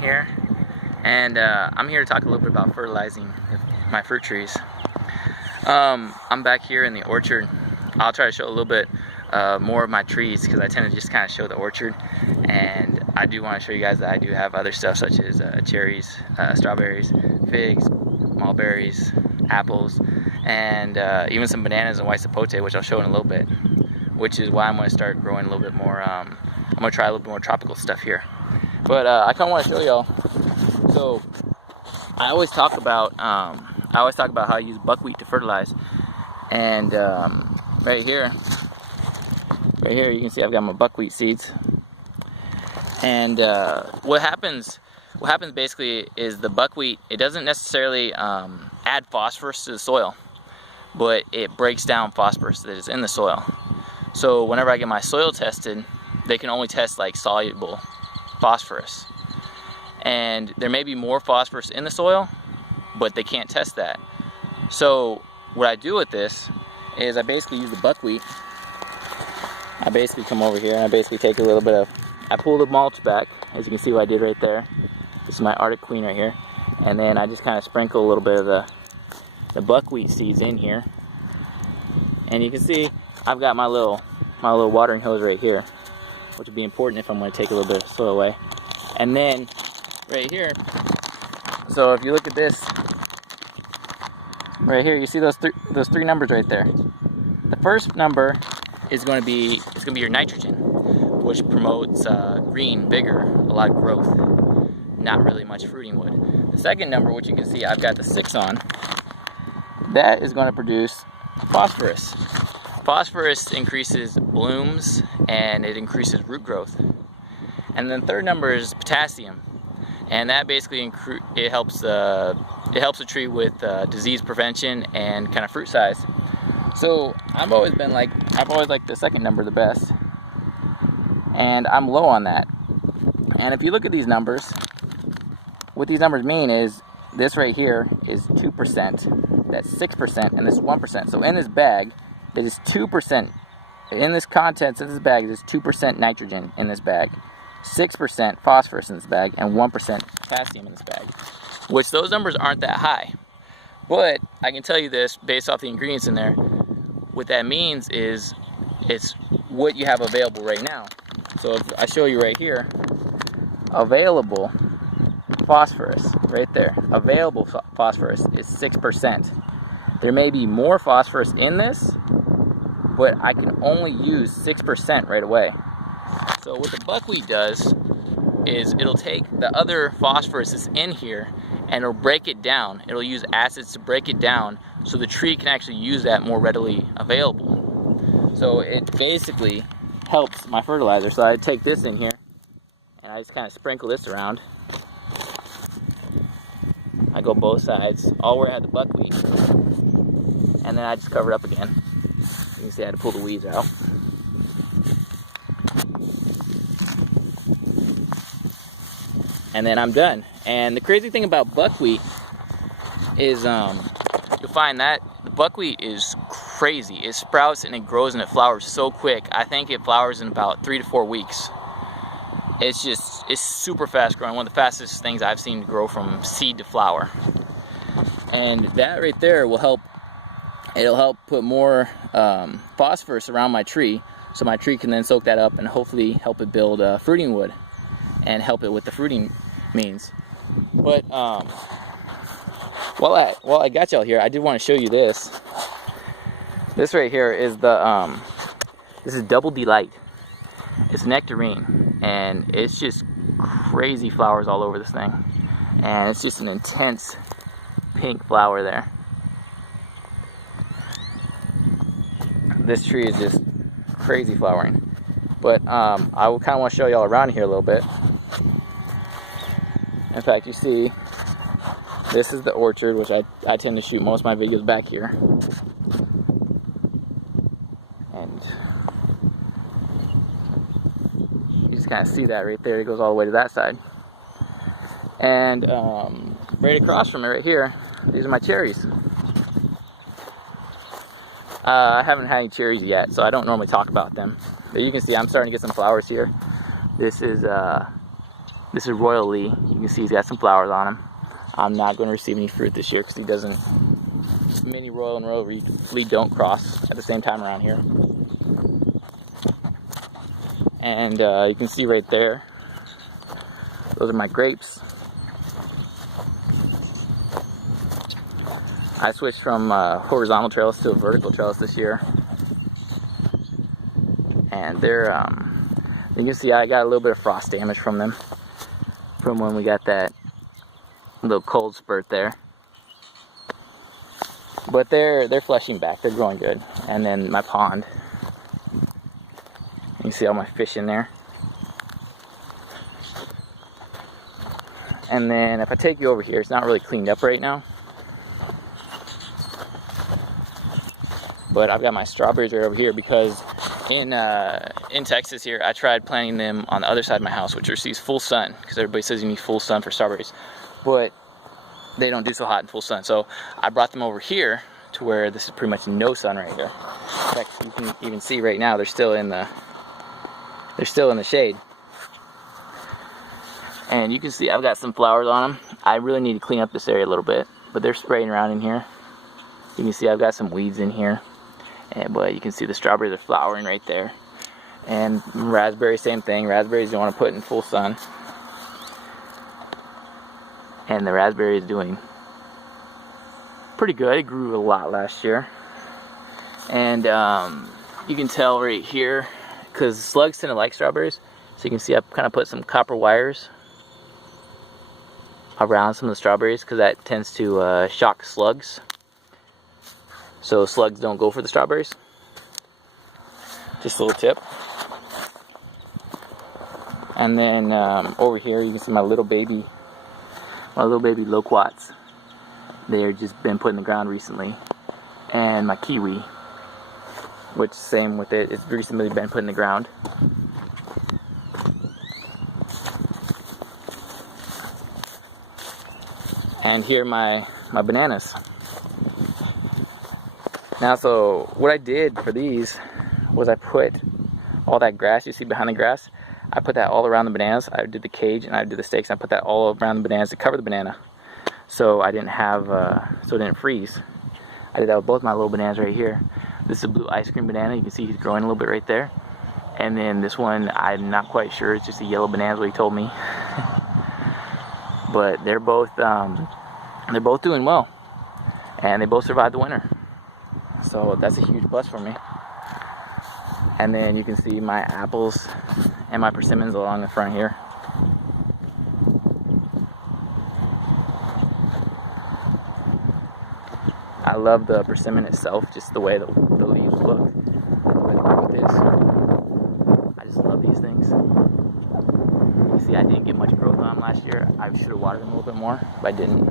here, and I'm here to talk a little bit about fertilizing my fruit trees. I'm back here in the orchard. I'll try to show a little bit more of my trees because I tend to just kind of show the orchard, and I do want to show you guys that I do have other stuff such as cherries, strawberries, figs, mulberries, apples, and even some bananas and white sapote, which I'll show in a little bit, which is why I'm going to start growing a little bit more. I'm going to try a little bit more tropical stuff here. But I kind of want to show y'all. So I always talk about how I use buckwheat to fertilize, and right here you can see I've got my buckwheat seeds. And what happens basically is the buckwheat, it doesn't necessarily add phosphorus to the soil, but it breaks down phosphorus that is in the soil. So whenever I get my soil tested, they can only test like soluble phosphorus, and there may be more phosphorus in the soil, but they can't test that. So what I do with this is I basically use the buckwheat. I basically come over here and I basically take a little bit of, I pull the mulch back, as you can see what I did right there. This is my Arctic Queen right here, and then I just kind of sprinkle a little bit of the buckwheat seeds in here, and you can see I've got my little watering hose right here, which would be important if I'm going to take a little bit of soil away. And then right here, so if you look at this right here, you see those three numbers right there. The first number is going to be your nitrogen, which promotes green, vigor, a lot of growth, not really much fruiting wood. The second number, which you can see I've got the 6 on, that is going to produce phosphorus. Phosphorus increases blooms and it increases root growth. And then third number is potassium, and that basically it helps the tree with disease prevention and kind of fruit size. So I've always liked the second number the best, and I'm low on that. And if you look at these numbers, what these numbers mean is this right here is 2%, that's 6%, and this is 1%. So in this bag, it is 2%. In this contents of this bag, there's 2% nitrogen in this bag, 6% phosphorus in this bag, and 1% potassium in this bag, which those numbers aren't that high. But I can tell you this, based off the ingredients in there, what that means is it's what you have available right now. So if I show you right here, available phosphorus, right there, available phosphorus is 6%. There may be more phosphorus in this, but I can only use 6% right away. So what the buckwheat does is it'll take the other phosphorus that's in here and it'll break it down. It'll use acids to break it down so the tree can actually use that more readily available. So it basically helps my fertilizer. So I take this in here and I just kind of sprinkle this around. I go both sides, all where I had the buckwheat, and then I just cover it up again. You can see I had to pull the weeds out. And then I'm done. And the crazy thing about buckwheat is you'll find that the buckwheat is crazy. It sprouts and it grows and it flowers so quick. I think it flowers in about 3 to 4 weeks. It's super fast growing. One of the fastest things I've seen to grow from seed to flower. And that right there will help. It'll help put more phosphorus around my tree, so my tree can then soak that up and hopefully help it build fruiting wood and help it with the fruiting means. But while I got y'all here, I did want to show you this. This right here is this is Double Delight. It's nectarine, and it's just crazy flowers all over this thing, and it's just an intense pink flower there. This tree is just crazy flowering. But I kind of want to show y'all around here a little bit. In fact, you see, this is the orchard, which I tend to shoot most of my videos back here. And you just kind of see that right there. It goes all the way to that side. And right across from it right here, these are my cherries. I haven't had any cherries yet, so I don't normally talk about them. But you can see I'm starting to get some flowers here. This is This is Royal Lee. You can see he's got some flowers on him. I'm not going to receive any fruit this year because he doesn't. Mini Royal and Royal Lee don't cross at the same time around here. And you can see right there, those are my grapes. I switched from horizontal trellis to a vertical trellis this year. And they're, you can see I got a little bit of frost damage from them, from when we got that little cold spurt there. But they're fleshing back, they're growing good. And then my pond, you can see all my fish in there. And then if I take you over here, it's not really cleaned up right now. But I've got my strawberries right over here because in Texas here, I tried planting them on the other side of my house, which receives full sun, because everybody says you need full sun for strawberries. But they don't do so hot in full sun. So I brought them over here to where this is pretty much no sun right here. In fact, you can even see right now they're still in the shade. And you can see I've got some flowers on them. I really need to clean up this area a little bit, but they're spraying around in here. You can see I've got some weeds in here. But you can see the strawberries are flowering right there. And raspberries, same thing. Raspberries you want to put in full sun. And the raspberry is doing pretty good. It grew a lot last year. And you can tell right here, because slugs tend to like strawberries. So you can see I've kind of put some copper wires around some of the strawberries, because that tends to shock slugs. So slugs don't go for the strawberries. Just a little tip. And then over here you can see my little baby loquats. They're just been put in the ground recently. And my kiwi, which same with it, it's recently been put in the ground. And here are my bananas. Now, so what I did for these was I put all that grass you see behind the grass, I put that all around the bananas. I did the cage and I did the stakes, and I put that all around the bananas to cover the banana, so I didn't have so it didn't freeze. I did that with both my little bananas right here. This is a blue ice cream banana. You can see he's growing a little bit right there. And then this one, I'm not quite sure. It's just a yellow banana is what he told me. But they're both doing well, and they both survived the winter. So that's a huge plus for me. And then you can see my apples and my persimmons along the front here. I love the persimmon itself, just the way the leaves look. But with this, I just love these things. You see I didn't get much growth on them last year. I should have watered them a little bit more, but I didn't.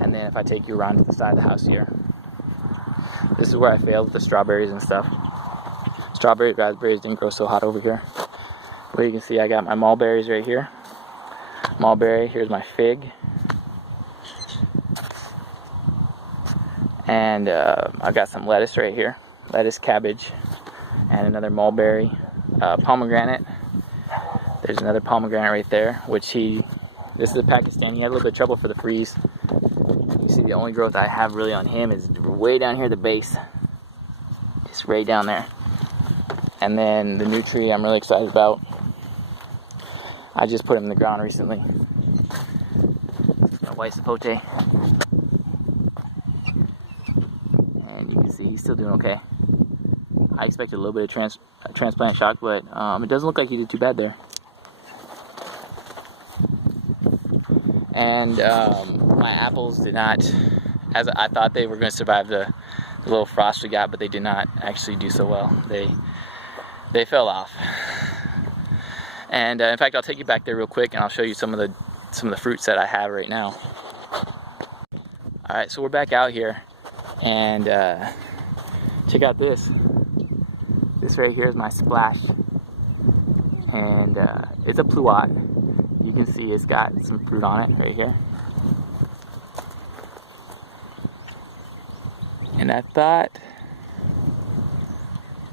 And then if I take you around to the side of the house here, this is where I failed with the strawberries and stuff. Strawberries, raspberries didn't grow so hot over here. But you can see I got my mulberries right here. Mulberry, here's my fig. And I've got some lettuce right here. Lettuce, cabbage, and another mulberry. Pomegranate. There's another pomegranate right there, which this is a Pakistan. He had a little bit of trouble for the freeze. You see the only growth I have really on him is way down here at the base. Just right down there. And then the new tree I'm really excited about. I just put him in the ground recently. My white sapote. And you can see he's still doing okay. I expected a little bit of transplant shock, but it doesn't look like he did too bad there. And my apples did not, as I thought they were going to survive the little frost we got, but they did not actually do so well. They fell off. And in fact, I'll take you back there real quick, and I'll show you some of the fruits that I have right now. All right, so we're back out here, and check out this. This right here is my splash, and it's a pluot. You can see it's got some fruit on it right here. And I thought,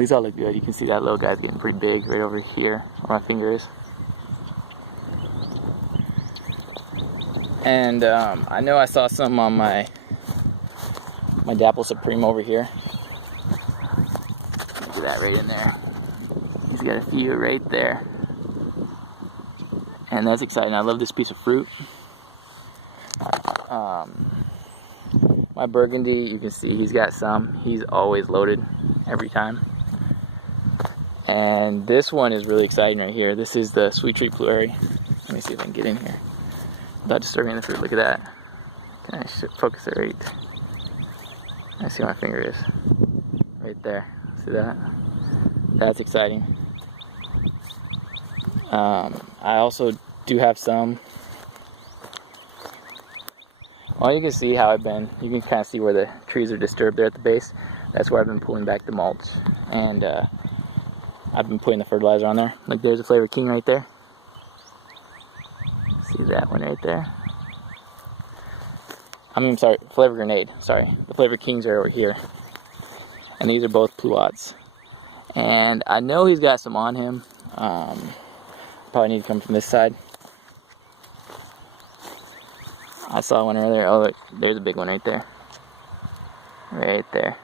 these all look good. You can see that little guy's getting pretty big right over here where my finger is. And I know I saw some on my Dapple Supreme over here. Look at that right in there. He's got a few right there. And that's exciting. I love this piece of fruit. My burgundy, you can see he's got some. He's always loaded every time. And this one is really exciting right here. This is the Sweet Treat Blueberry. Let me see if I can get in here without disturbing the fruit. Look at that. Can I focus it right? I see where my finger is. Right there. See that? That's exciting. I also do have some. Well, you can see how you can kind of see where the trees are disturbed there at the base. That's where I've been pulling back the mulch. And I've been putting the fertilizer on there. Like, there's a Flavor King right there. See that one right there? Sorry, Flavor Grenade. Sorry. The Flavor Kings are over here. And these are both Pluots. And I know he's got some on him. Probably need to come from this side. I saw one earlier. Oh, look, there's a big one right there. Right there.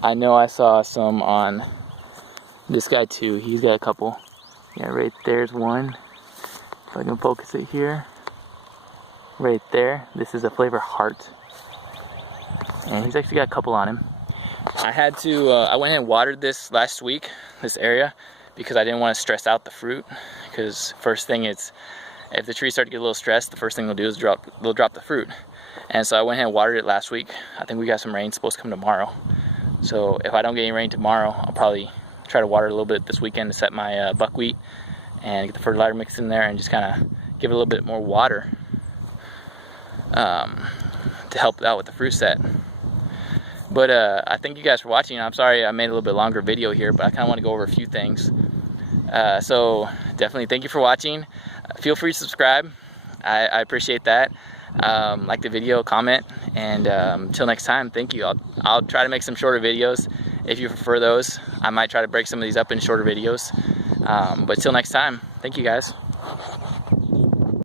I know I saw some on this guy too. He's got a couple. Yeah, right there's one. If I can focus it here. Right there. This is a Flavor Heart. And he's actually got a couple on him. I had to, I went ahead and watered this last week, this area, because I didn't want to stress out the fruit. Because first thing is, if the trees start to get a little stressed, the first thing they'll do is they'll drop the fruit. And so I went ahead and watered it last week. I think we got some rain supposed to come tomorrow. So if I don't get any rain tomorrow, I'll probably try to water it a little bit this weekend to set my buckwheat and get the fertilizer mixed in there and just kind of give it a little bit more water to help it out with the fruit set. But I thank you guys for watching. I'm sorry I made a little bit longer video here, but I kind of want to go over a few things. So definitely thank you for watching. Feel free to subscribe. I appreciate that. Like the video, comment, and until next time, thank you. I'll try to make some shorter videos if you prefer those. I might try to break some of these up in shorter videos. But till next time, thank you guys.